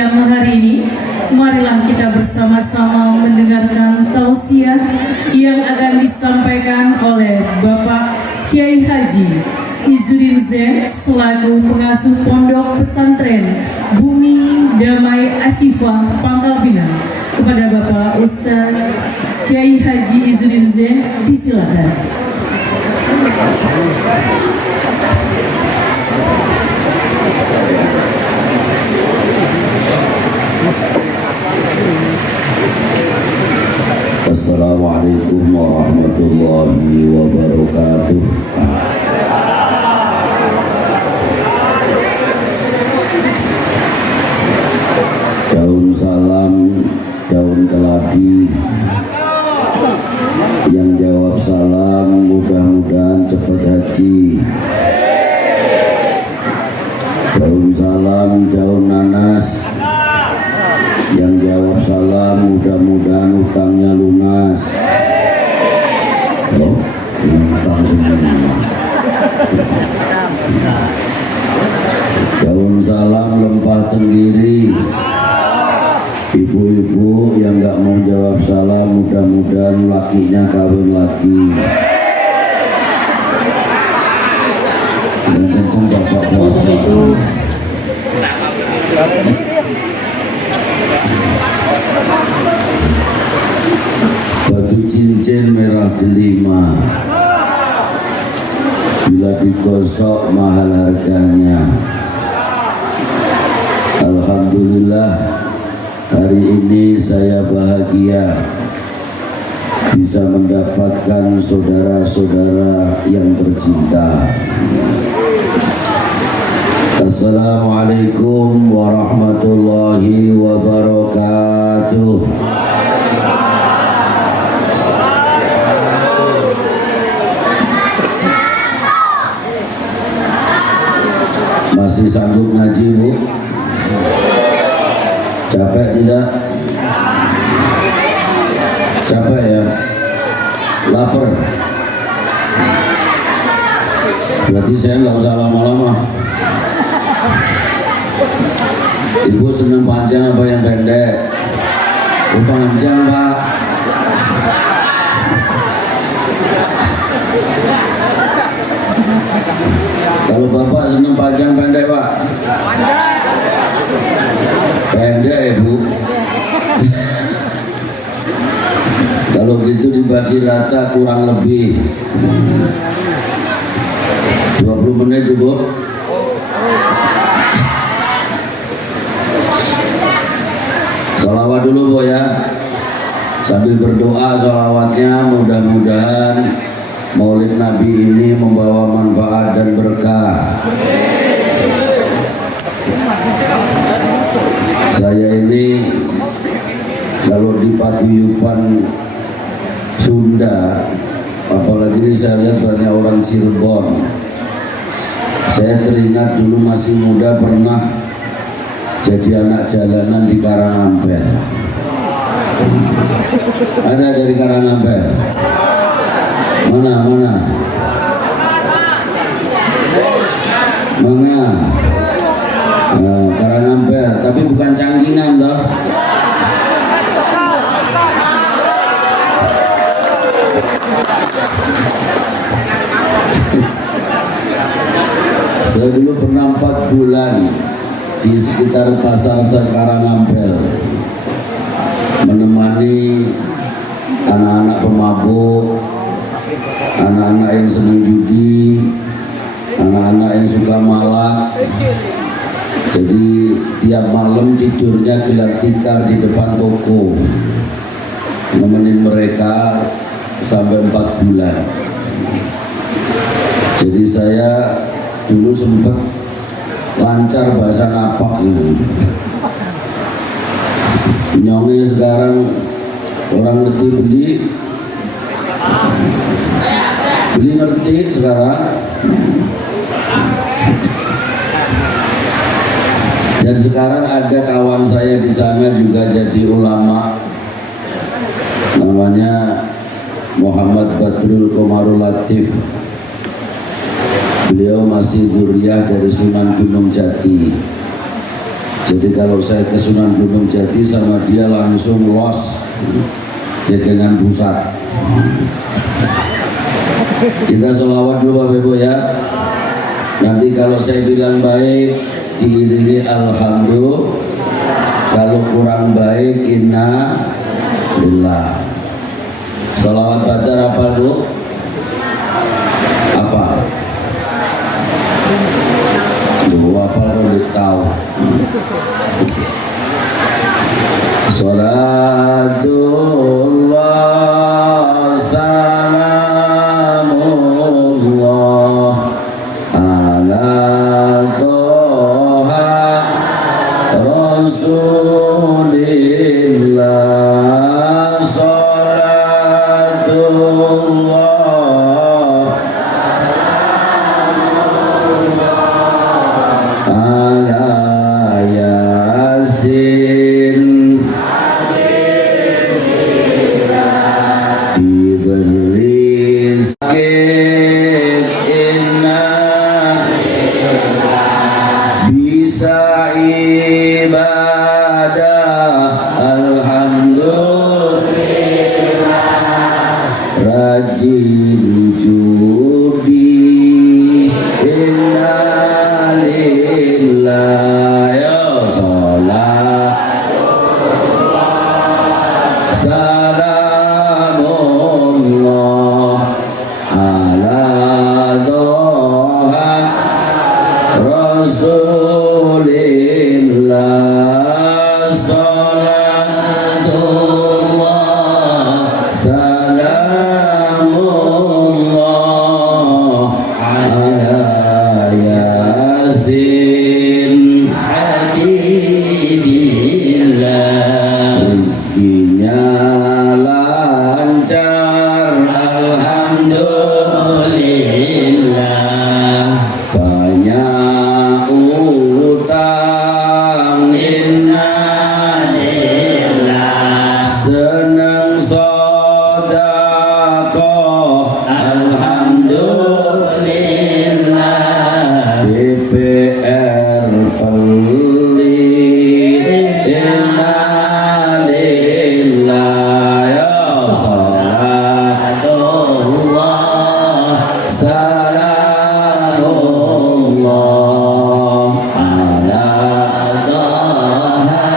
siang hari ini, marilah kita bersama-sama mendengarkan tausiah yang akan disampaikan oleh Bapak Kiai Haji Izzuddin Zain selaku pengasuh Pondok Pesantren Bumi Damai Asyifa Pangkal Pinang. Kepada Bapak Ustaz Kiai Haji Izzuddin Zain, disilakan. Assalamualaikum warahmatullahi wabarakatuh. Daun salam, daun keladi. Yang jawab salam mudah-mudahan cepat haji. Daun salam, daun nanas. Yang jawab salam mudah-mudahan utangnya lunas. Oh, utang semua. Daun salam lempah tenggiri. Ibu-ibu yang nggak mau jawab salam mudah-mudahan lakinya kawin lagi. Dan kenceng bapak-bapak itu. Batu cincin merah delima, bila digosok mahal harganya. Alhamdulillah, hari ini saya bahagia bisa mendapatkan saudara-saudara yang tercinta. Assalamualaikum warahmatullahi wabarakatuh. Masih sanggup ngaji, Bu? Capek tidak? Capek ya? Lapar? Berarti saya nggak usah lama-lama. Ibu senang panjang apa yang pendek? Oh, panjang, Pak. Kalau Bapak senang panjang pendek, Pak? Pendek ya, Bu. Kalau gitu dibagi rata kurang lebih 20 menit, Bu. Salawat dulu, Bu, ya. Sambil berdoa salawatnya, mudah-mudahan Maulid Nabi ini membawa manfaat dan berkah. Saya ini kalau di paguyuban Sunda, apalagi ini saya lihat banyak orang Cirebon. Saya teringat dulu masih muda pernah jadi anak jalanan di Karangampel. Ada dari Karangampel? Mana? Karangampel, tapi bukan Cangkingan toh. Saya dulu pernah 4 bulan di sekitar pasar Karangampel menemani anak-anak pemabuk, anak-anak yang senang judi, anak-anak yang suka malak. Jadi tiap malam tidurnya gelar tikar di depan toko, nemenin mereka sampai 4 bulan. Jadi saya dulu sempat lancar bahasa ngapak gitu. Nyongnya sekarang orang ngerti beli ngerti sekarang. Dan sekarang ada kawan saya di sana juga jadi ulama, namanya Muhammad Badrul Komarul Latif. Beliau masih dzurriyyah dari Sunan Gunung Jati. Jadi kalau saya ke Sunan Gunung Jati sama dia langsung los dengan pusat. Kita sholawat dulu Bapak Ibu ya. Nanti kalau saya bilang baik diiringi alhamdulillah, kalau kurang baik inna lillah. Sholawat baca apa dulu? Apa? Tuh apa kalau tahu? Salatullah salamullah ala toha rasulillah. Salatullah ala yasin diberi sakit inna bisa ibadah alhamdulillah, rajin judi inna lillah. Ya salat salamullah ala doha rasulillah. Salatullah salamullah ala yasin habibillah. Rizkinya lancar alhamdulillah, banyak utang inna lillah, senang sedekah alhamdulillah, DPR pelit inna lillah. Ya salatullah salamullah ala toha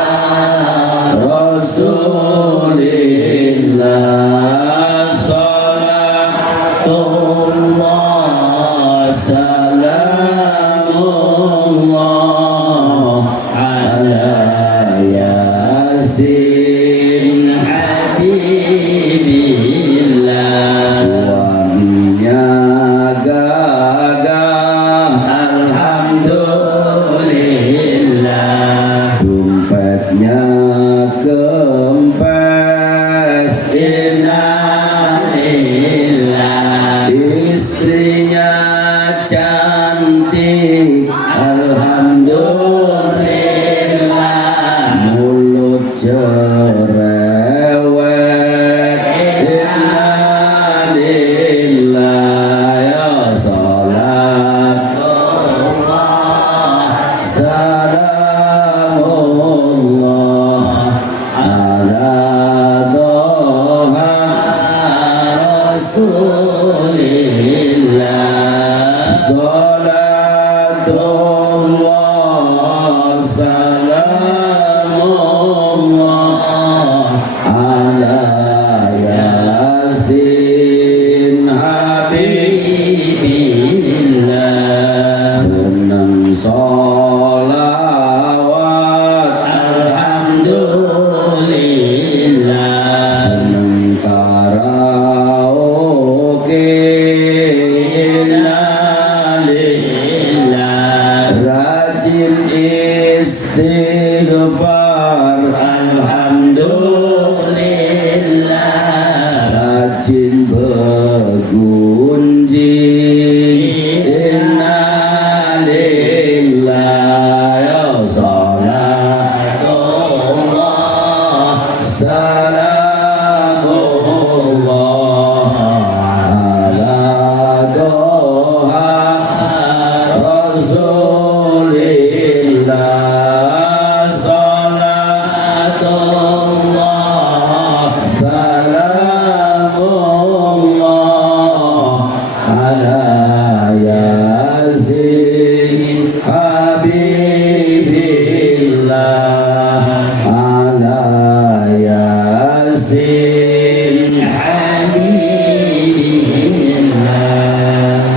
rasulillah. Salatullah salamullah ala yasin habibillah. Suaminya gagah alhamdulillah, dompetnya kempes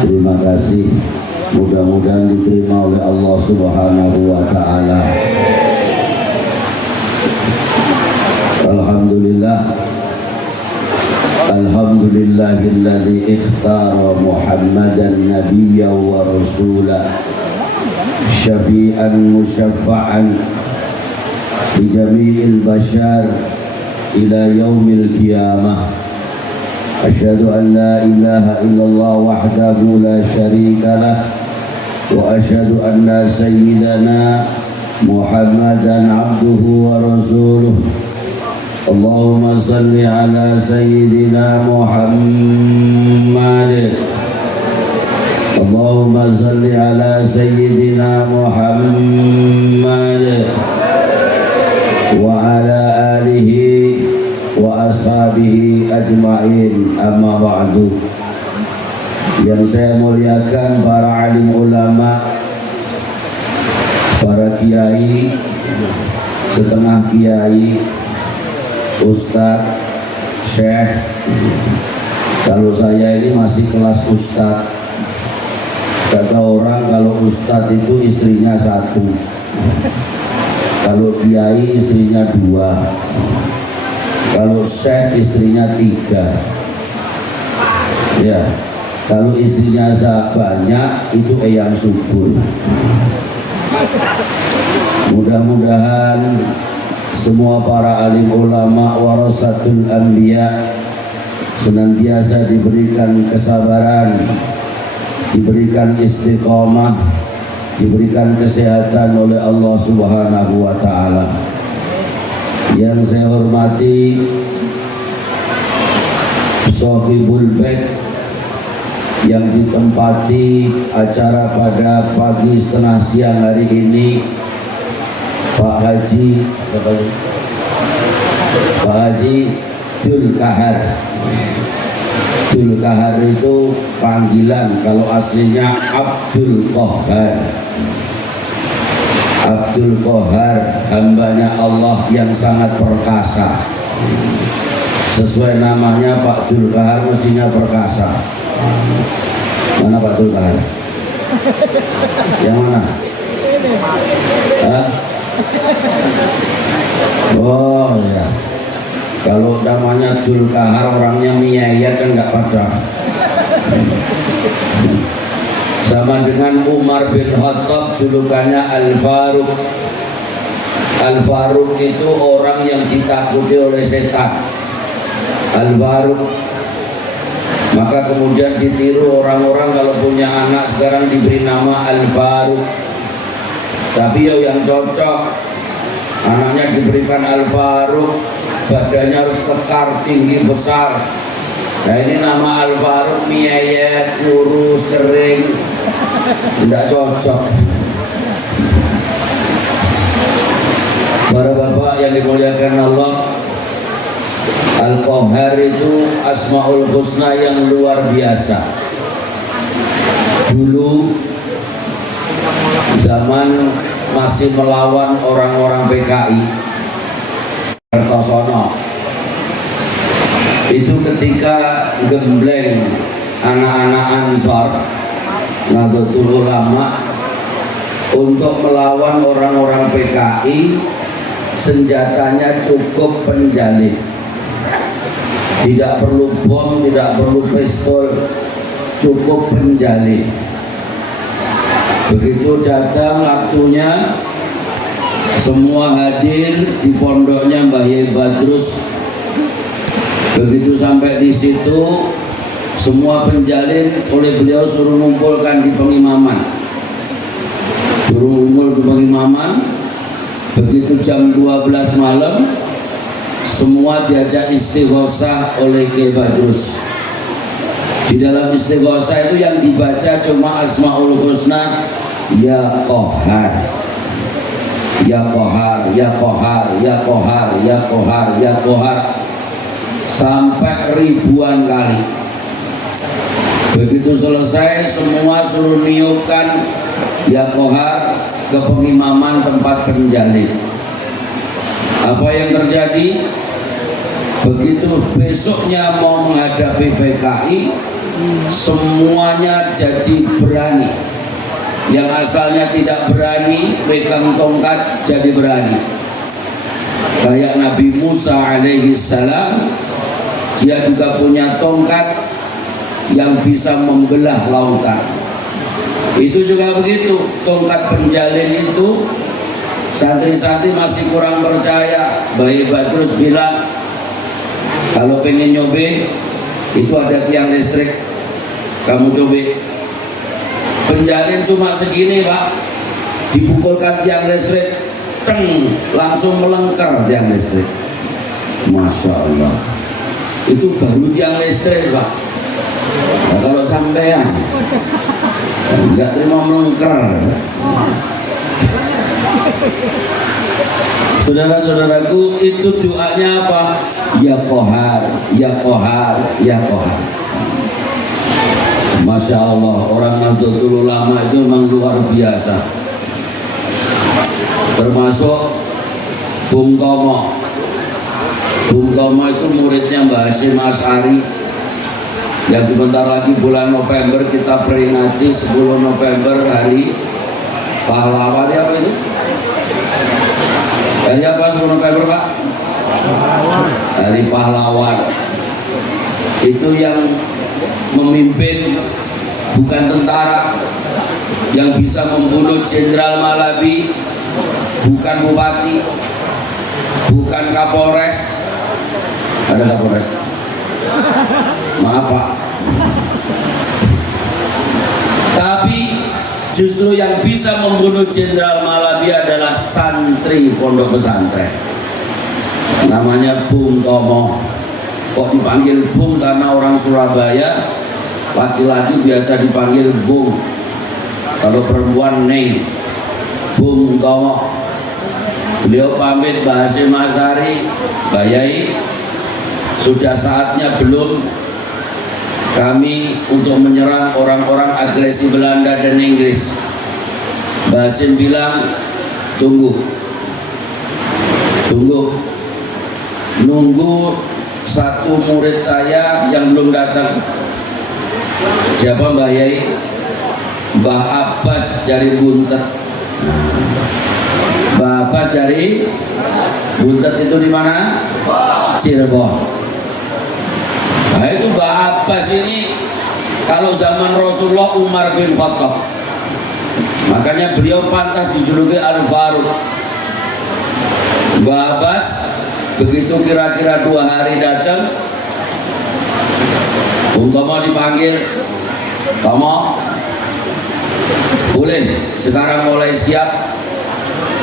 Terima kasih. Mudah-mudahan diterima oleh Allah Subhanahu wa taala. Alhamdulillah. Alhamdulillahilladzi ikhtara Muhammadan nabiyyan wa rasulan syafi'an musyaffa'an li jami'il bashar ila yaumil qiyamah. Asyhadu an la ilaha illallah wahdahu la syarika lah wa asyhadu anna sayyidana Muhammadan abduhu wa rasuluh. Allahumma salli ala sayyidina Muhammad. Allahumma salli ala sayyidina Muhammad wa ala alihi wa ashabihi ajma'in, amma ba'du. Yang saya muliakan para alim ulama, para kiai, setengah kiai, ustadz, syekh. Kalau saya ini masih kelas ustadz. Kata orang kalau ustadz itu istrinya satu, kalau kiai istrinya dua, kalau syekh istrinya tiga. Ya, kalau istrinya banyak itu eyang subur. Mudah-mudahan semua para alim ulama warasatul anbiya senantiasa diberikan kesabaran, diberikan istiqomah, diberikan kesehatan oleh Allah Subhanahu wa taala. Yang saya hormati Sohibul Bait yang ditempati acara pada pagi setengah siang hari ini, Pak Haji Dul Kahar. Dul Kahar itu panggilan, kalau aslinya Abdul Qahar. Abdul Qahar, hambanya Allah yang sangat perkasa. Sesuai namanya Pak Dul Kahar mestinya perkasa. Mana Pak Dul Kahar? Yang mana? Hah? Oh ya, kalau namanya Dul Kahar orangnya miyayat kan nggak pada. Sama dengan Umar bin Khattab, julukannya Al-Faruq. Al-Faruq itu orang yang ditakuti oleh setan. Al-Faruq. Maka kemudian ditiru orang-orang kalau punya anak sekarang diberi nama Al-Faruq. Tapi yang cocok, anaknya diberikan Al-Faruq, badannya harus kekar, tinggi, besar. Nah ini nama Al-Faruq miyayat, kurus, kering, tidak cocok. Para bapak yang dimuliakan Allah, Al-Qahar itu Asmaul Husna yang luar biasa. Dulu zaman masih melawan orang-orang PKI Kertosono, itu ketika gembleng anak-anak Ansor Nahdlatul Ulama untuk melawan orang-orang PKI, senjatanya cukup penjalin, tidak perlu bom, tidak perlu pistol, cukup penjalin. Begitu datang waktunya, semua hadir di pondoknya Mbah Yai Badrus. Begitu sampai di situ, semua penjalin oleh beliau suruh mengumpulkan di pengimaman. Suruh mengumpul di pengimaman. Begitu jam 12 malam, semua diajak istighosah oleh Kiai Badrus. Di dalam istighosah itu yang dibaca cuma Asmaul Husna, Ya Qahar, Ya Qahar, Ya Qahar, Ya Qahar, Ya Qahar, Ya Qahar, sampai ribuan kali. Begitu selesai, semua suruh niupkan Ya Qahar ke pengimaman tempat penjalin. Apa yang terjadi? Begitu besoknya mau menghadapi PKI, semuanya jadi berani. Yang asalnya tidak berani pegang tongkat jadi berani. Kayak Nabi Musa alaihi salam, dia juga punya tongkat yang bisa membelah lautan. Itu juga begitu, tongkat penjalin itu. Santri-santri masih kurang percaya. Bayi Badrus bilang, kalau pengen nyobe itu ada tiang listrik, kamu coba. Penjalin cuma segini Pak, dipukulkan tiang listrik, teng, langsung melengker tiang listrik. Masya Allah, itu baru tiang listrik Pak. Nah, kalau sampean nggak terima melengker, saudara-saudaraku, itu doanya apa? Ya Qahar, ya Qahar, ya Qahar. Masya Allah, orang Nahdlatul Ulama itu memang luar biasa. Termasuk Bung Tomo. Bung Tomo itu muridnya Mbah Hasyim Asy'ari, yang sebentar lagi bulan November kita peringati 10 November hari pahlawan. Apa itu? Hari apa 10 November Pak? Hari pahlawan. Itu yang memimpin bukan tentara, yang bisa membunuh Jenderal Malabi, bukan bupati, bukan Kapolres. Ada Kapolres? Maaf Pak. Tapi justru yang bisa membunuh Jenderal Malabi adalah santri pondok pesantren. Namanya Bung Tomo. Kok dipanggil Bung? Karena orang Surabaya laki-laki biasa dipanggil Bung, kalau perempuan Neng. Bung Tomo. Beliau pamit Mbah Hasyim Asy'ari, Mbah Yai, sudah saatnya belum kami untuk menyerang orang-orang agresi Belanda dan Inggris? Mbah Hasyim bilang, tunggu, nunggu satu murid saya yang belum datang. Siapa Mbah Yai? Mbah Abbas dari Buntet. Mbah Abbas dari Buntet itu di mana? Cirebon. Nah itu Mbah Abbas ini kalau zaman Rasulullah Umar bin Khattab, makanya beliau pantas dijuluki Al-Faruq. Mbah Abbas begitu kira-kira 2 hari datang, Bung Tomo dipanggil, Tomo, boleh sekarang mulai siap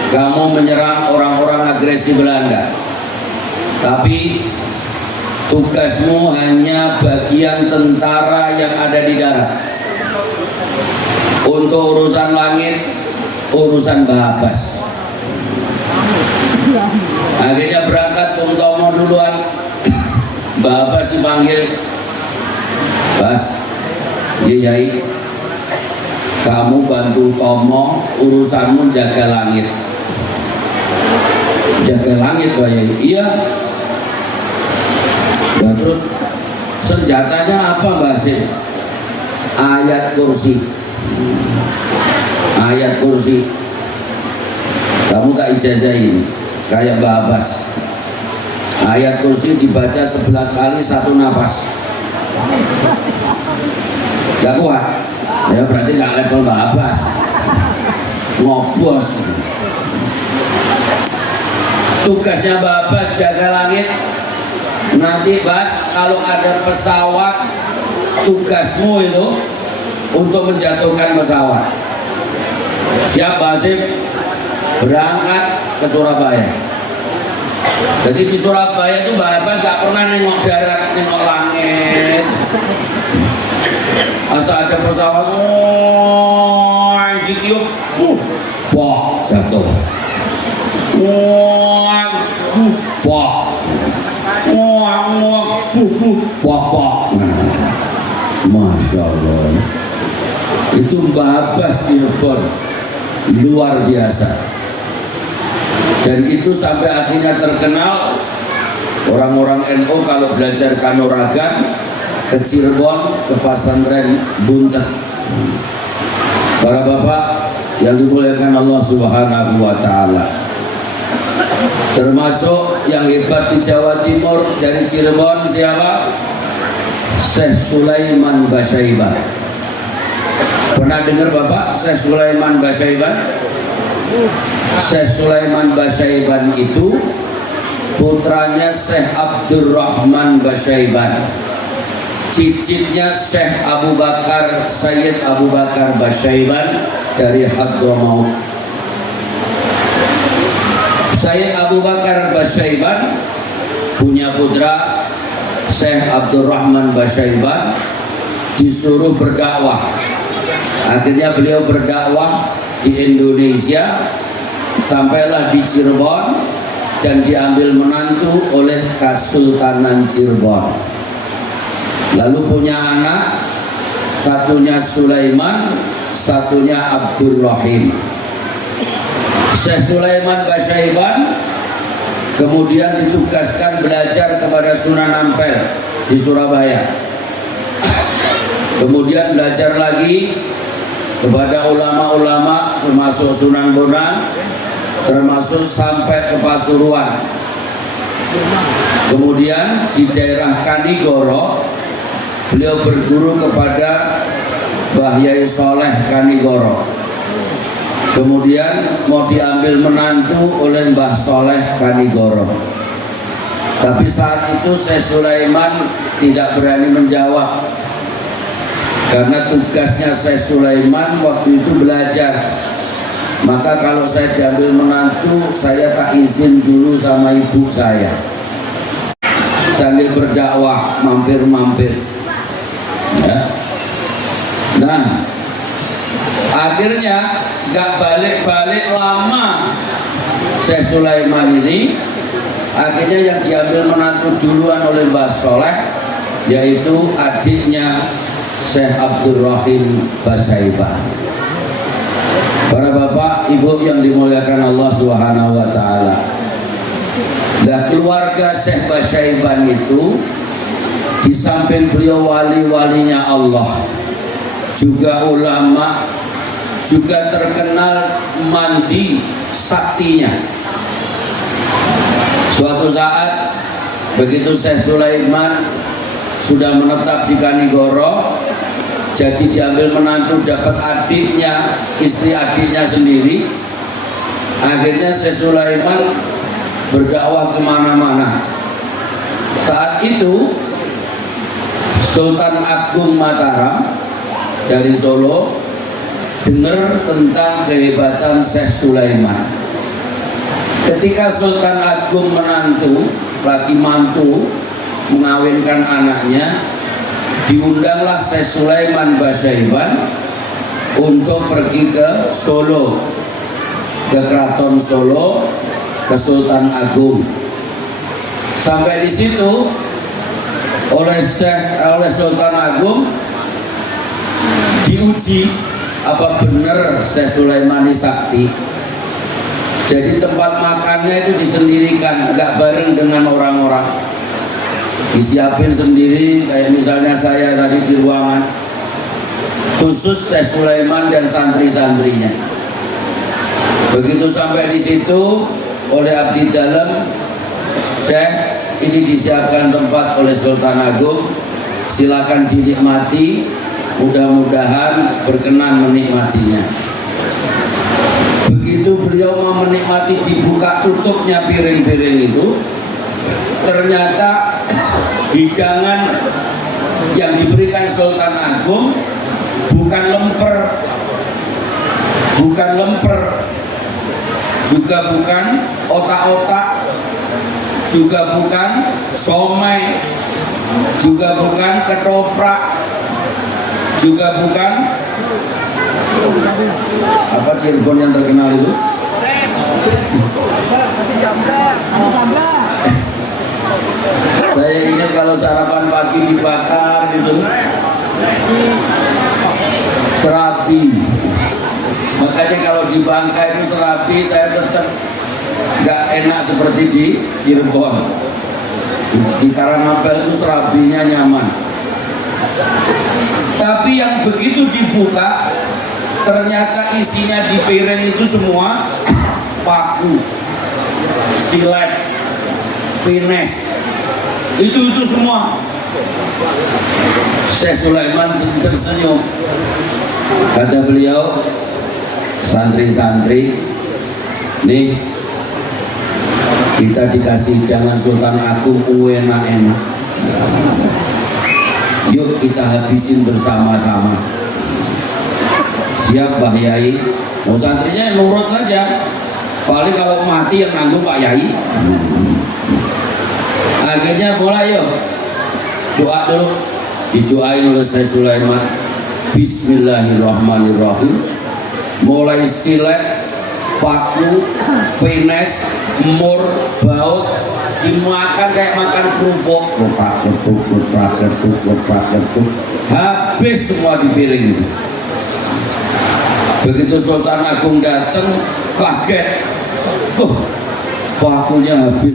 kamu menyerang orang-orang agresi Belanda, tapi tugasmu hanya bagian tentara yang ada di darat. Untuk urusan langit, urusan Mbah Abbas. Akhirnya berangkat Bung Tomo duluan. Mbah Abbas dipanggil, Bas, Yai, kamu bantu Tomo, urusanmu jaga langit. Jaga langit Pak Yai? Iya. Nah, terus senjatanya apa Mbak Hasyim? Ayat kursi. Ayat kursi. Kamu tak ijazahin kayak Mbak Abbas. Ayat kursi dibaca 11 kali 1 nafas. Gak kuat? Ya berarti gak level Mbak Abbas. Ngobos. Tugasnya Mbak Abbas jaga langit. Nanti Bas, kalau ada pesawat, tugasmu itu untuk menjatuhkan pesawat. Siap Mbak Hasyim? Berangkat ke Surabaya. Jadi di Surabaya itu Mbak Abbas gak pernah nengok darat, nengok langit. Asal ada pesawat, ditiup, wah jatuh. Wah, wah, Masya Allah. Itu Mbah Abbas Cirebon luar biasa. Dan itu sampai akhirnya terkenal Orang-orang NU kalau belajar kanuragan ke Cirebon, ke pesantren Buntet. Para bapak yang dimuliakan Allah Subhanahu wa taala. Termasuk yang hebat di Jawa Timur dari Cirebon siapa? Syekh Sulaiman Basyaiban. Pernah dengar Bapak Syekh Sulaiman Basyaiban? Syekh Sulaiman Basyaiban itu putranya Syekh Abdurrahman Basyaiban, cicitnya Syekh Abu Bakar Sayyid Abu Bakar Basyaiban dari Hadramaut. Sayyid Abu Bakar Basyaiban punya putra Syekh Abdurrahman Basyaiban, disuruh berdakwah. Akhirnya beliau berdakwah di Indonesia, sampailah di Cirebon dan diambil menantu oleh Kesultanan Cirebon. Lalu punya anak, satunya Sulaiman, satunya Abdurrahim. Syekh Sulaiman Basyaiban kemudian ditugaskan belajar kepada Sunan Ampel di Surabaya. Kemudian belajar lagi kepada ulama-ulama termasuk Sunan Bonang, termasuk sampai ke Pasuruan. Kemudian di daerah Kanigoro beliau berguru kepada Mbah Yai Soleh Kanigoro. Kemudian mau diambil menantu oleh Mbah Soleh Kanigoro. Tapi saat itu Syekh Sulaiman tidak berani menjawab, karena tugasnya Syekh Sulaiman waktu itu belajar. Maka kalau saya diambil menantu, saya tak izin dulu sama ibu saya, sambil berdakwah mampir-mampir ya. Nah, akhirnya gak balik-balik lama Syekh Sulaiman ini, akhirnya yang diambil menantu duluan oleh Mbah Soleh, yaitu adiknya Syekh Abdurrahim Basyaiban. Para bapak, ibu yang dimuliakan Allah Subhanahu wa taala. Nah, keluarga Syekh Basyaiban itu di samping beliau wali-walinya Allah, juga ulama, juga terkenal mandi saktinya. Suatu saat begitu Syekh Sulaiman sudah menetap di Kanigoro, jadi diambil menantu, dapat adiknya, istri adiknya sendiri. Akhirnya Syekh Sulaiman berdakwah kemana-mana. Saat itu Sultan Agung Mataram dari Solo dengar tentang kehebatan Syekh Sulaiman. Ketika Sultan Agung menantu, lagi mantu, mengawinkan anaknya, diundanglah Syekh Sulaiman Basyaiban untuk pergi ke Solo, ke Keraton Solo, ke Sultan Agung. Sampai di situ oleh Sultan Agung diuji apa benar Syekh Sulaiman ini sakti. Jadi tempat makannya itu disendirikan, agak bareng dengan orang-orang, disiapin sendiri. Kayak misalnya saya tadi di ruangan khusus Syekh Sulaiman dan santri-santrinya. Begitu sampai di situ oleh abdi dalam, Syekh, ini disiapkan tempat oleh Sultan Agung, silakan dinikmati, mudah-mudahan berkenan menikmatinya. Begitu beliau mau menikmati, dibuka tutupnya piring-piring itu, ternyata hidangan yang diberikan Sultan Agung bukan lemper, juga bukan otak-otak, juga bukan somai, juga bukan ketoprak, juga bukan apa Cirebon yang terkenal itu? Saya ingat kalau sarapan pagi dibakar gitu, serabi. Makanya kalau di Bangka itu serabi saya tetap nggak enak seperti di Cirebon. Di Karangapel itu serabinya nyaman. Tapi yang begitu dibuka, ternyata isinya di piring itu semua paku, silet, pines, itu semua. Syekh Sulaiman tersenyum. Kata beliau, santri-santri, nih kita dikasih jangan Sultan Agung enak-enak. Yuk kita habisin bersama-sama. Siap Mbah Yai? Mau santrinya nurut saja. Paling kalau mati yang nanggung Pak Yai. Akhirnya mulai yuk. Doa dulu. Didoain oleh Syekh Sulaiman. Bismillahirrahmanirrahim. Mulai silet, paku, pines, mur, baut, dimakan kayak makan kerupuk. Lepak. Habis semua di piring itu. Begitu Sultan Agung datang, kaget. Pakunya habis.